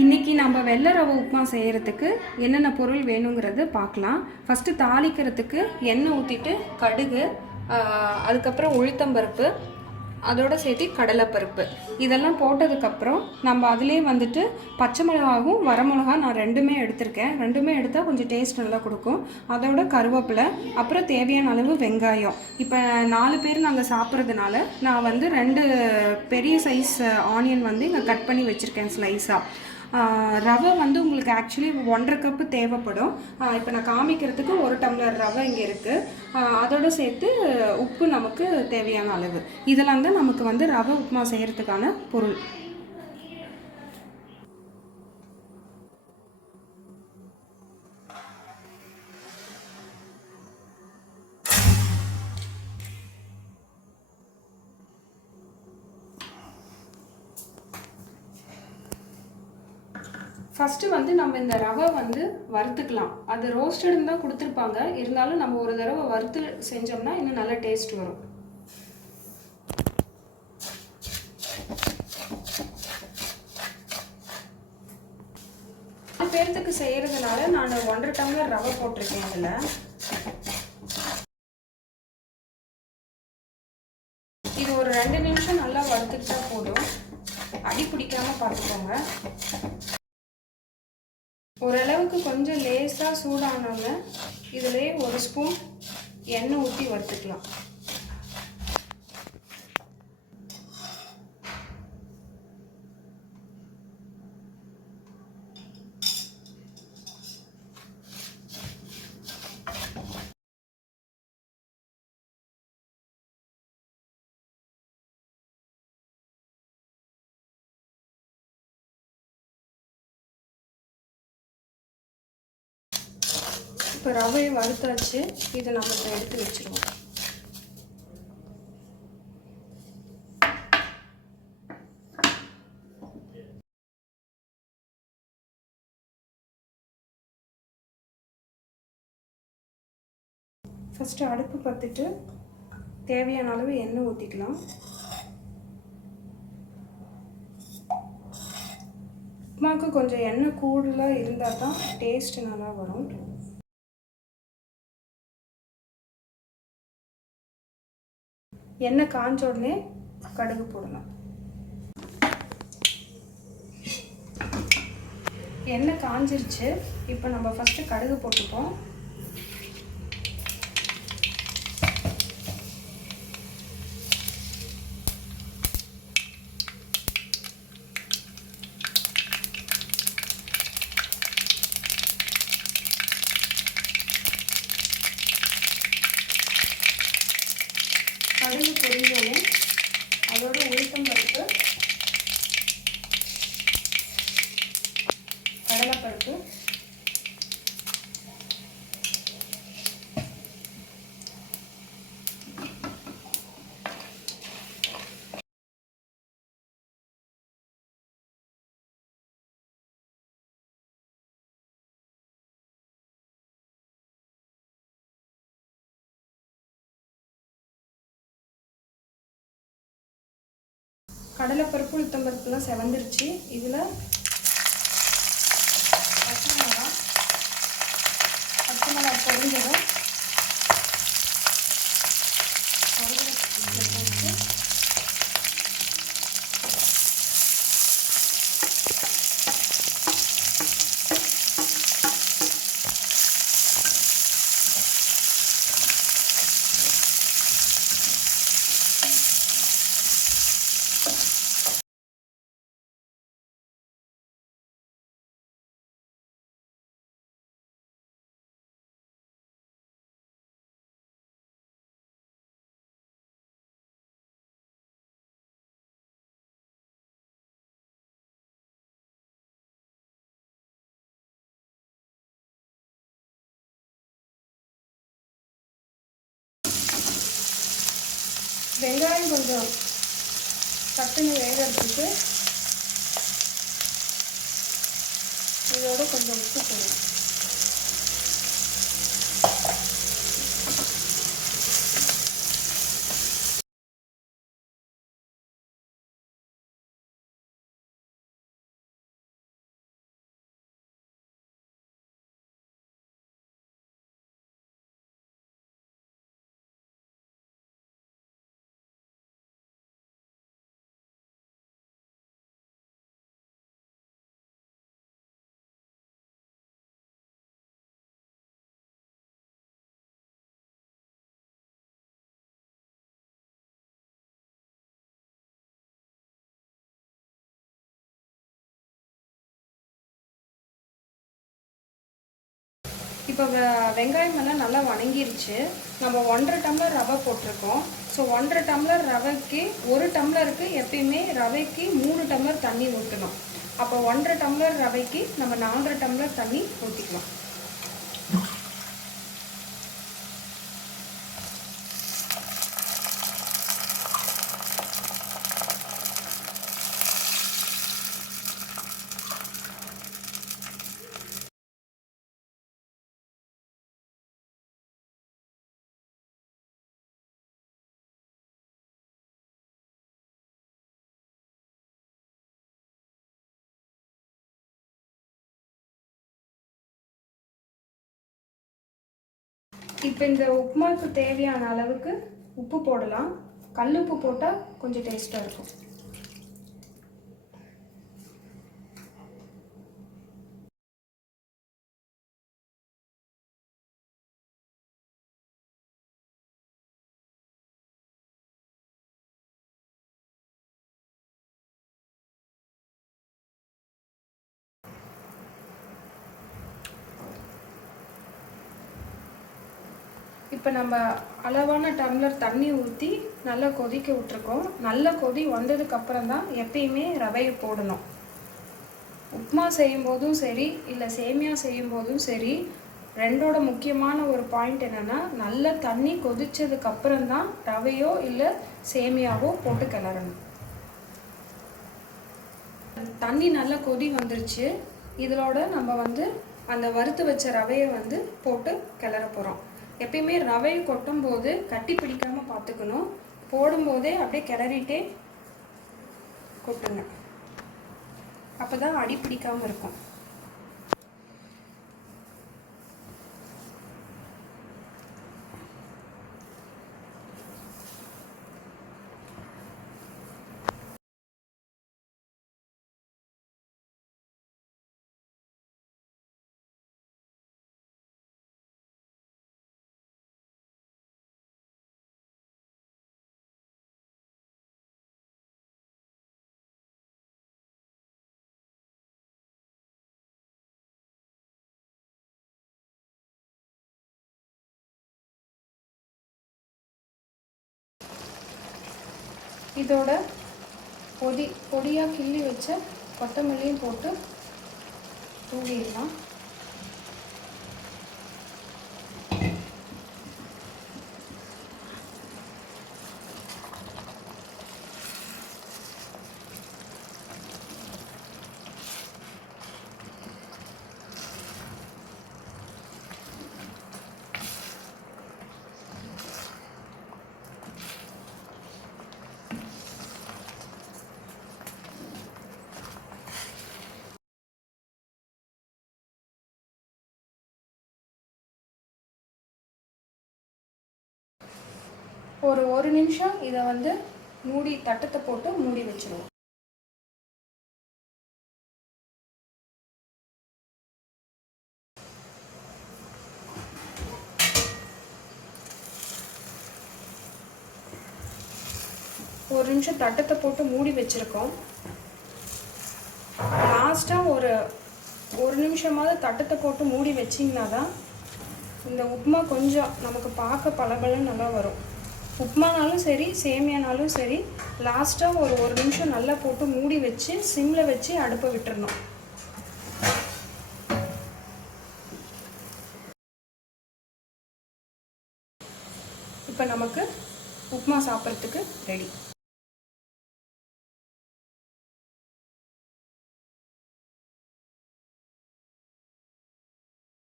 இன்றைக்கி நம்ம வெள்ளை ரவை உப்புமா செய்கிறதுக்கு என்னென்ன பொருள் வேணுங்கிறது பார்க்கலாம். ஃபஸ்ட்டு தாளிக்கிறதுக்கு எண்ணெய் ஊற்றிட்டு கடுகு, அதுக்கப்புறம் உளுத்தம்பருப்பு, அதோடு சேர்த்து கடலைப்பருப்பு இதெல்லாம் போட்டதுக்கப்புறம் நம்ம அதிலே வந்துட்டு பச்சை மிளகாவும் வரமிளகா நான் ரெண்டுமே எடுத்திருக்கேன். ரெண்டுமே எடுத்தால் கொஞ்சம் டேஸ்ட் நல்லா கொடுக்கும். அதோட கருவேப்பிலை, அப்புறம் தேவையான அளவு வெங்காயம். இப்போ 4 பேர் நாங்கள் சாப்பிட்றதுனால நான் வந்து 2 பெரிய சைஸ் ஆனியன் வந்து இங்கே கட் பண்ணி வச்சுருக்கேன் ஸ்லைஸாக. ரவை வந்து உங்களுக்கு ஆக்சுவலி 1.5 கப்பு தேவைப்படும். இப்போ நான் காமிக்கிறதுக்கு 1 டம்ளர் ரவை இங்கே இருக்குது. அதோடு சேர்த்து உப்பு நமக்கு தேவையான அளவு. இதெல்லாம் தான் நமக்கு வந்து ரவை உப்புமா செய்கிறதுக்கான பொருள். ஃபஸ்ட்டு வந்து நம்ம இந்த ரவை வந்து வறுத்துக்கலாம். அது ரோஸ்டடுன்னு தான் கொடுத்துருப்பாங்க, இருந்தாலும் நம்ம ஒரு தடவை வறுத்து செஞ்சோம்னா இன்னும் நல்ல டேஸ்ட் வரும். பேர்த்துக்கு செய்கிறதுனால நான் 1.5 டம்ளர் ரவை போட்டிருக்கேன். இதில் இது ஒரு 2 நிமிஷம் நல்லா வறுத்துக்கிட்டா போதும். அடி பிடிக்காமல் பார்த்துக்கோங்க. ஓரளவுக்கு கொஞ்சம் லேசாக சூடானோங்க இதிலே 1 ஸ்பூன் எண்ணெய் ஊற்றி வறுத்துக்கலாம். இப்போ ரவையை வறுத்தாச்சு. இதை நம்ம இப்போ எடுத்து வச்சுருவோம். ஃபஸ்ட்டு அடுப்பு பற்றிட்டு தேவையான அளவு எண்ணெய் ஊற்றிக்கலாம். உப்புமாவுக்கு கொஞ்சம் எண்ணெய் கூடுதலாக இருந்தால் தான் டேஸ்ட் நல்லா வரும். எண்ணெய் காஞ்ச உடனே கடுகு போடலாம். எண்ணெய் காஞ்சிருச்சு. இப்போ நம்ம ஃபஸ்ட்டு கடுகு போட்டுப்போம். கடுகு பொரிஞ்சோடனே அதோட உளுத்தம்பருப்பு, கடலைப்பருப்பு, கடலைப்பருப்பு, உளுத்தம்பருப்புலாம் செவந்துருச்சு. இதில் பச்சை மிளகா பொரிஞ்சதும் போட்டு வெங்காயம் கொஞ்சம் சட்டுன்னு வேகிறதுக்கு இதோட கொஞ்சம் உப்பு போடுவோம். இப்போ வெங்காயம் எல்லாம் நல்லா வணங்கிருச்சு. நம்ம 1.5 டம்ளர் ரவை போட்டிருக்கோம். ஸோ 1.5 டம்ளர் ரவைக்கு 1 டம்ளருக்கு எப்பயுமே ரவைக்கு 3 டம்ளர் தண்ணி ஊற்றணும். அப்போ 1.5 டம்ளர் ரவைக்கு நம்ம 4.5 டம்ளர் தண்ணி ஊற்றிக்கலாம். இப்போ இந்த உப்புமாவுக்கு தேவையான அளவுக்கு உப்பு போடலாம். கல் உப்பு போட்டால் கொஞ்சம் டேஸ்ட்டாக இருக்கும். இப்போ நம்ம அளவான டம்ளர் தண்ணி ஊற்றி நல்லா கொதிக்க விட்டுருக்கோம். நல்லா கொதி வந்ததுக்கப்புறம் தான் எப்பயுமே ரவையை போடணும். உப்புமா செய்யும்போதும் சரி, இல்லை சேமியா செய்யும்போதும் சரி, ரெண்டோட முக்கியமான ஒரு பாயிண்ட் என்னென்னா, நல்ல தண்ணி கொதிச்சதுக்கப்புறம் தான் ரவையோ இல்லை சேமியாவோ போட்டு கிளறணும். தண்ணி நல்லா கொதி வந்துருச்சு. இதோட நம்ம அந்த வறுத்து வச்ச ரவையை போட்டு கிளற போகிறோம். எப்பயுமே ரவையை கொட்டும் போது கட்டி பிடிக்காமல் பார்த்துக்கணும். போடும்போதே அப்படியே கிளறிட்டே கொட்டுங்க. அப்போ தான் அடி பிடிக்காமல் இருக்கும். இதோட பொடியாக கிள்ளி வச்ச கொத்தமல்லியும் போட்டு தூவிடலாம். ஒரு நிமிஷம் இதை மூடி தட்டத்தை போட்டு மூடி வச்சிருவோம். ஒரு நிமிஷம் தட்டத்தை போட்டு மூடி வச்சிருக்கோம். லாஸ்ட்டாக ஒரு நிமிஷமாவது தட்டத்தை போட்டு மூடி வச்சிங்கன்னா தான் இந்த உப்புமா கொஞ்சம் நமக்கு பார்க்க பளபளன்னு நல்லா வரும். உப்புமானாலும் சரி, சேமியானாலும் சரி, லாஸ்ட்டாக ஒரு நிமிஷம் நல்லா போட்டு மூடி வச்சு சிம்மில் வச்சு அடுப்பை விட்டுறணும். இப்போ நமக்கு உப்புமா சாப்பிட்றதுக்கு ரெடி.